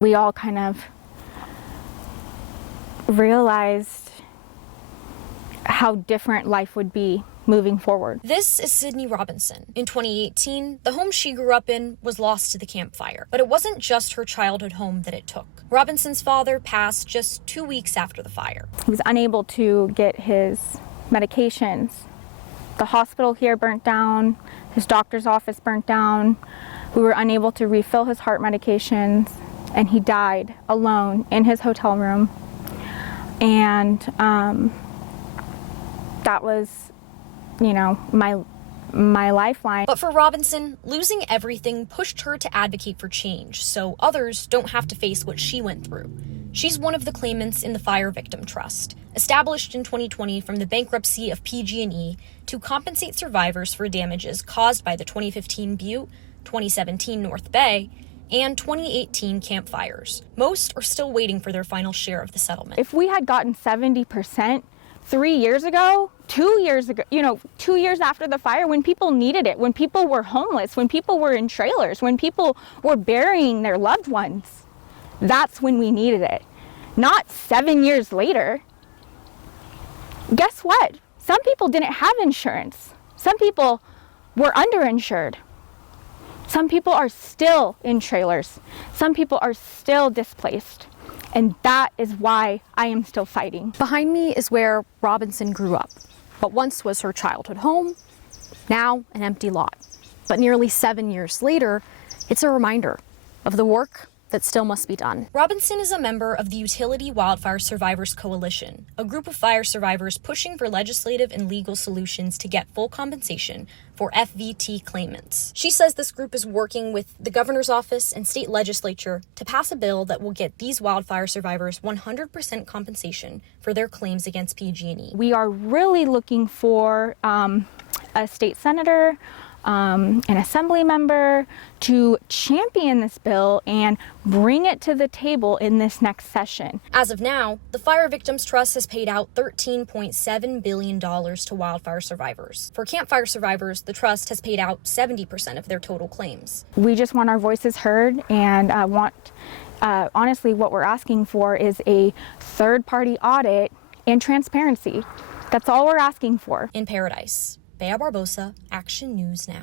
We all kind of realized how different life would be moving forward. This is Sydney Robinson. In 2018, the home she grew up in was lost to the Camp Fire. But it wasn't just her childhood home that it took. Robinson's father passed just 2 weeks after the fire. He was unable to get his medications. The hospital here burnt down, his doctor's office burnt down. We were unable to refill his heart medications, and he died alone in his hotel room. And that was, my lifeline. But for Robinson, losing everything pushed her to advocate for change so others don't have to face what she went through. She's one of the claimants in the Fire Victim Trust, established in 2020 from the bankruptcy of PG&E to compensate survivors for damages caused by the 2015 Butte, 2017 North Bay, and 2018 Camp Fires. Most are still waiting for their final share of the settlement. If we had gotten 70% 3 years ago, 2 years ago, 2 years after the fire, when people needed it, when people were homeless, when people were in trailers, when people were burying their loved ones, that's when we needed it. Not 7 years later. Guess what? Some people didn't have insurance. Some people were underinsured. Some people are still in trailers. Some people are still displaced. And that is why I am still fighting. Behind me is where Robinson grew up. What once was her childhood home, now an empty lot. But nearly 7 years later, it's a reminder of the work that still must be done. Robinson is a member of the Utility Wildfire Survivors Coalition, a group of fire survivors pushing for legislative and legal solutions to get full compensation for FVT claimants. She says this group is working with the governor's office and state legislature to pass a bill that will get these wildfire survivors 100% compensation for their claims against PG&E. We are really looking for a state senator, an assembly member to champion this bill and bring it to the table in this next session. As of now, the Fire Victims Trust has paid out $13.7 billion to wildfire survivors. For Camp Fire survivors, the trust has paid out 70% of their total claims. We just want our voices heard and honestly, what we're asking for is a third-party audit and transparency. That's all we're asking for. In Paradise, Bea Barbosa, Action News Now.